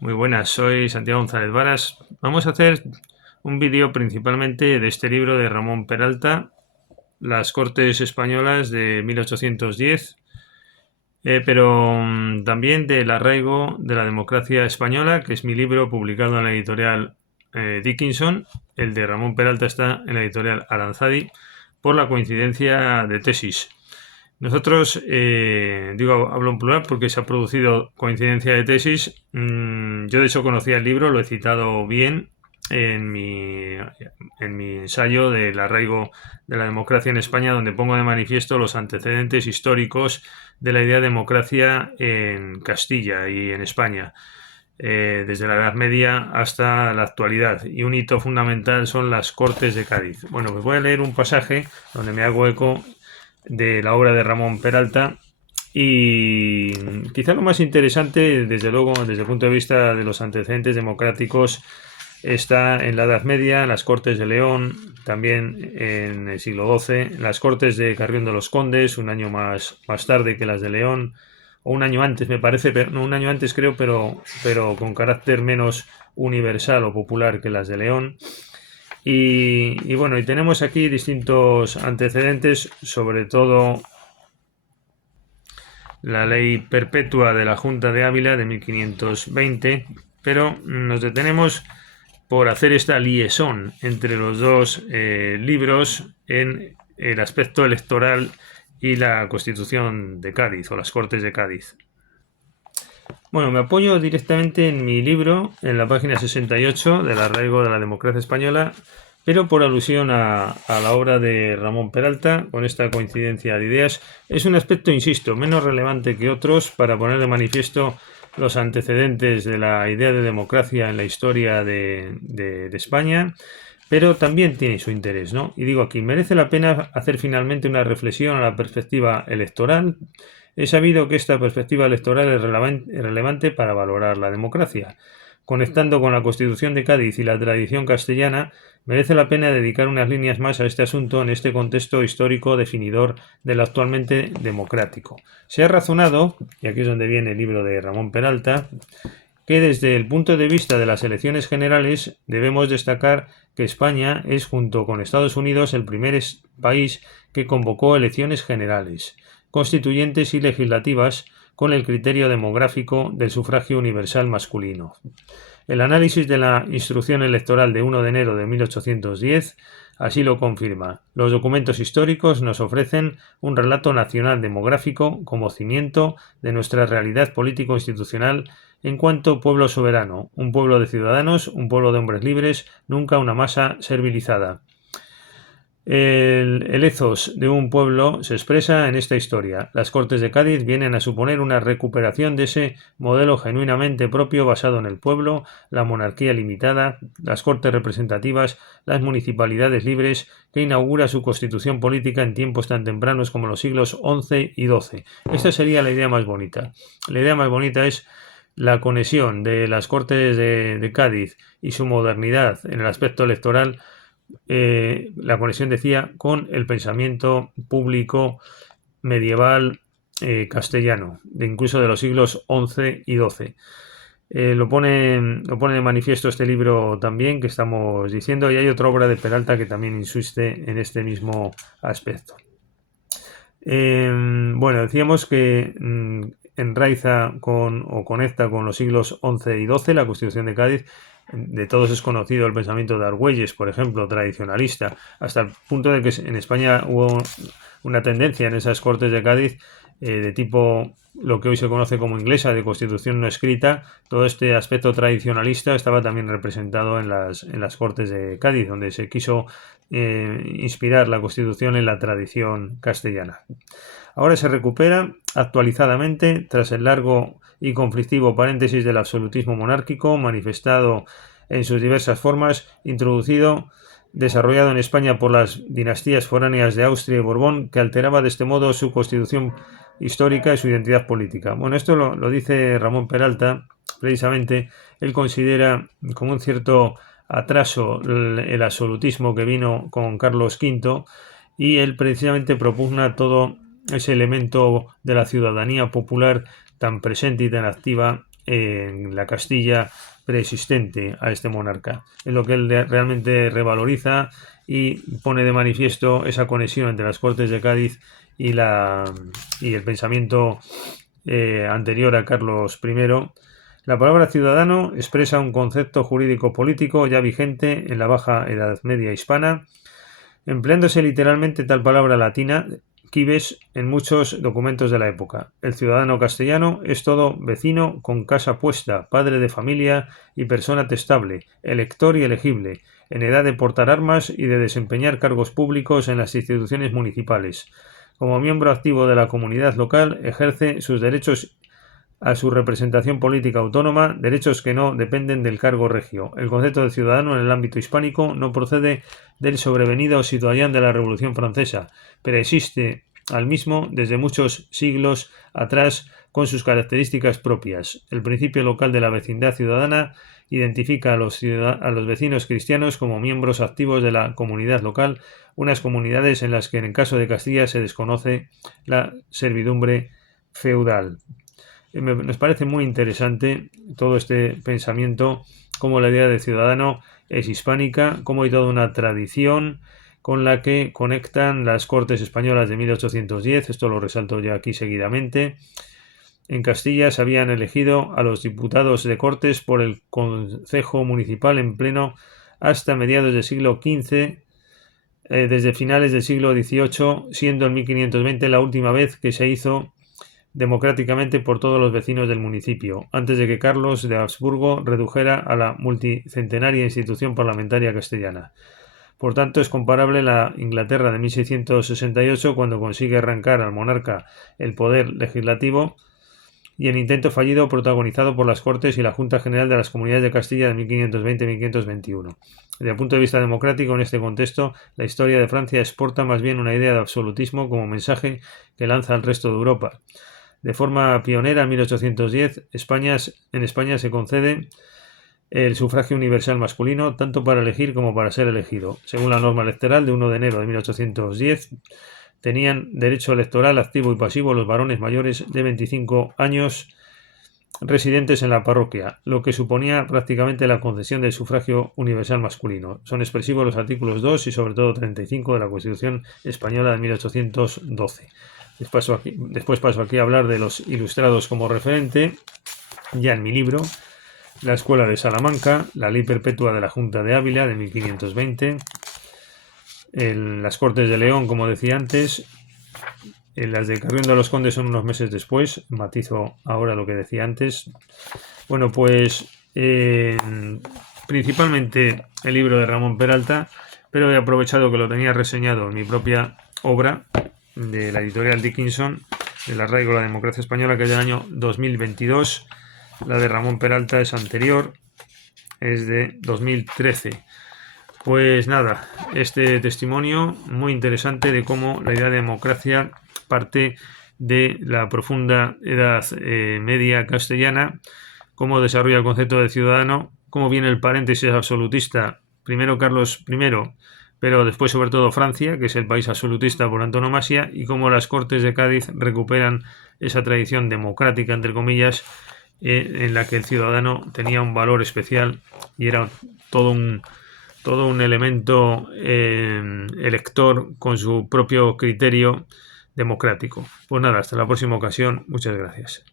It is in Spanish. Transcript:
Muy buenas, soy Santiago González Varas. Vamos a hacer un vídeo principalmente de este libro de Ramón Peralta, Las Cortes Españolas de 1810, pero también del arraigo de la democracia española, que es mi libro publicado en la editorial Dickinson. El de Ramón Peralta está en la editorial Aranzadi, por la coincidencia de tesis. Nosotros, hablo en plural porque se ha producido coincidencia de tesis. Yo de hecho conocía el libro, lo he citado bien en mi ensayo del arraigo de la democracia en España, donde pongo de manifiesto los antecedentes históricos de la idea de democracia en Castilla y en España, desde la Edad Media hasta la actualidad. Y un hito fundamental son las Cortes de Cádiz. Bueno, pues voy a leer un pasaje donde me hago eco de la obra de Ramón Peralta. Y quizá lo más interesante, desde luego, desde el punto de vista de los antecedentes democráticos, está en la Edad Media, en las Cortes de León, también en el siglo XII, las Cortes de Carrión de los Condes, un año más tarde que las de León, o un año antes, me parece, no, un año antes creo, pero con carácter menos universal o popular que las de León. Y bueno, y tenemos aquí distintos antecedentes, sobre todo la ley perpetua de la Junta de Ávila de 1520, pero nos detenemos por hacer esta liaison entre los dos libros en el aspecto electoral y la Constitución de Cádiz o las Cortes de Cádiz. Bueno, me apoyo directamente en mi libro, en la página 68 del arraigo de la democracia española, pero por alusión a la obra de Ramón Peralta, con esta coincidencia de ideas. Es un aspecto, insisto, menos relevante que otros para poner de manifiesto los antecedentes de la idea de democracia en la historia de España, pero también tiene su interés, ¿no? Y digo aquí, merece la pena hacer finalmente una reflexión a la perspectiva electoral. He sabido que esta perspectiva electoral es relevante para valorar la democracia. Conectando con la Constitución de Cádiz y la tradición castellana, merece la pena dedicar unas líneas más a este asunto en este contexto histórico definidor del actualmente democrático. Se ha razonado, y aquí es donde viene el libro de Ramón Peralta, que desde el punto de vista de las elecciones generales debemos destacar que España es, junto con Estados Unidos, el primer país que convocó elecciones generales, constituyentes y legislativas con el criterio demográfico del sufragio universal masculino. El análisis de la instrucción electoral de 1 de enero de 1810 así lo confirma. Los documentos históricos nos ofrecen un relato nacional demográfico como cimiento de nuestra realidad político-institucional en cuanto pueblo soberano, un pueblo de ciudadanos, un pueblo de hombres libres, nunca una masa servilizada. El ethos de un pueblo se expresa en esta historia. Las Cortes de Cádiz vienen a suponer una recuperación de ese modelo genuinamente propio basado en el pueblo, la monarquía limitada, las Cortes representativas, las municipalidades libres, que inaugura su constitución política en tiempos tan tempranos como los siglos XI y XII. Esta sería la idea más bonita. La idea más bonita es la conexión de las Cortes de Cádiz y su modernidad en el aspecto electoral, la conexión, decía, con el pensamiento público medieval castellano, incluso de los siglos XI y XII. Lo pone de manifiesto este libro también que estamos diciendo, y hay otra obra de Peralta que también insiste en este mismo aspecto. Bueno, decíamos que enraiza o conecta con los siglos XI y XII la Constitución de Cádiz. De todos es conocido el pensamiento de Argüelles, por ejemplo, tradicionalista, hasta el punto de que en España hubo una tendencia en esas Cortes de Cádiz de tipo lo que hoy se conoce como inglesa, de constitución no escrita. Todo este aspecto tradicionalista estaba también representado en las Cortes de Cádiz, donde se quiso inspirar la constitución en la tradición castellana. Ahora se recupera actualizadamente tras el largo y conflictivo paréntesis del absolutismo monárquico, manifestado en sus diversas formas, introducido, desarrollado en España por las dinastías foráneas de Austria y Borbón, que alteraba de este modo su constitución histórica y su identidad política. Bueno, esto lo dice Ramón Peralta, precisamente. Él considera como un cierto atraso el absolutismo que vino con Carlos V, y él precisamente propugna todo ese elemento de la ciudadanía popular tan presente y tan activa en la Castilla preexistente a este monarca. Es lo que él realmente revaloriza y pone de manifiesto esa conexión entre las Cortes de Cádiz y el pensamiento anterior a Carlos I. La palabra ciudadano expresa un concepto jurídico-político ya vigente en la Baja Edad Media hispana, empleándose literalmente tal palabra latina, cives, en muchos documentos de la época. El ciudadano castellano es todo vecino con casa puesta, padre de familia y persona testable, elector y elegible, en edad de portar armas y de desempeñar cargos públicos en las instituciones municipales. Como miembro activo de la comunidad local, ejerce sus derechos a su representación política autónoma, derechos que no dependen del cargo regio. El concepto de ciudadano en el ámbito hispánico no procede del sobrevenido citoyen de la Revolución Francesa, pero existe al mismo desde muchos siglos atrás con sus características propias. El principio local de la vecindad ciudadana identifica a los vecinos cristianos como miembros activos de la comunidad local, unas comunidades en las que en el caso de Castilla se desconoce la servidumbre feudal. Nos parece muy interesante todo este pensamiento, cómo la idea de ciudadano es hispánica, cómo hay toda una tradición con la que conectan las Cortes Españolas de 1810, esto lo resalto ya aquí seguidamente. En Castilla se habían elegido a los diputados de Cortes por el Concejo Municipal en pleno hasta mediados del siglo XV, desde finales del siglo XVIII, siendo en 1520 la última vez que se hizo democráticamente por todos los vecinos del municipio, antes de que Carlos de Habsburgo redujera a la multicentenaria institución parlamentaria castellana. Por tanto, es comparable la Inglaterra de 1668, cuando consigue arrancar al monarca el poder legislativo, y el intento fallido protagonizado por las Cortes y la Junta General de las Comunidades de Castilla de 1520-1521. Desde el punto de vista democrático, en este contexto, la historia de Francia exporta más bien una idea de absolutismo como mensaje que lanza al resto de Europa. De forma pionera, en 1810, en España se concede el sufragio universal masculino, tanto para elegir como para ser elegido. Según la norma electoral de 1 de enero de 1810, tenían derecho electoral activo y pasivo los varones mayores de 25 años residentes en la parroquia, lo que suponía prácticamente la concesión del sufragio universal masculino. Son expresivos los artículos 2 y sobre todo 35 de la Constitución Española de 1812. Después paso aquí a hablar de los ilustrados como referente, ya en mi libro, La Escuela de Salamanca, la Ley Perpetua de la Junta de Ávila de 1520, las Cortes de León, como decía antes, las de Carrión de los Condes son unos meses después, matizo ahora lo que decía antes. Bueno, pues principalmente el libro de Ramón Peralta, pero he aprovechado que lo tenía reseñado en mi propia obra de la editorial Dickinson, El arraigo de la democracia española, que es del año 2022. La de Ramón Peralta es anterior, es de 2013. Pues nada, este testimonio muy interesante de cómo la idea de democracia parte de la profunda edad media castellana, cómo desarrolla el concepto de ciudadano, cómo viene el paréntesis absolutista, primero Carlos I, pero después sobre todo Francia, que es el país absolutista por antonomasia, y cómo las Cortes de Cádiz recuperan esa tradición democrática, entre comillas, en la que el ciudadano tenía un valor especial y era todo un elemento elector con su propio criterio democrático. Pues nada, hasta la próxima ocasión. Muchas gracias.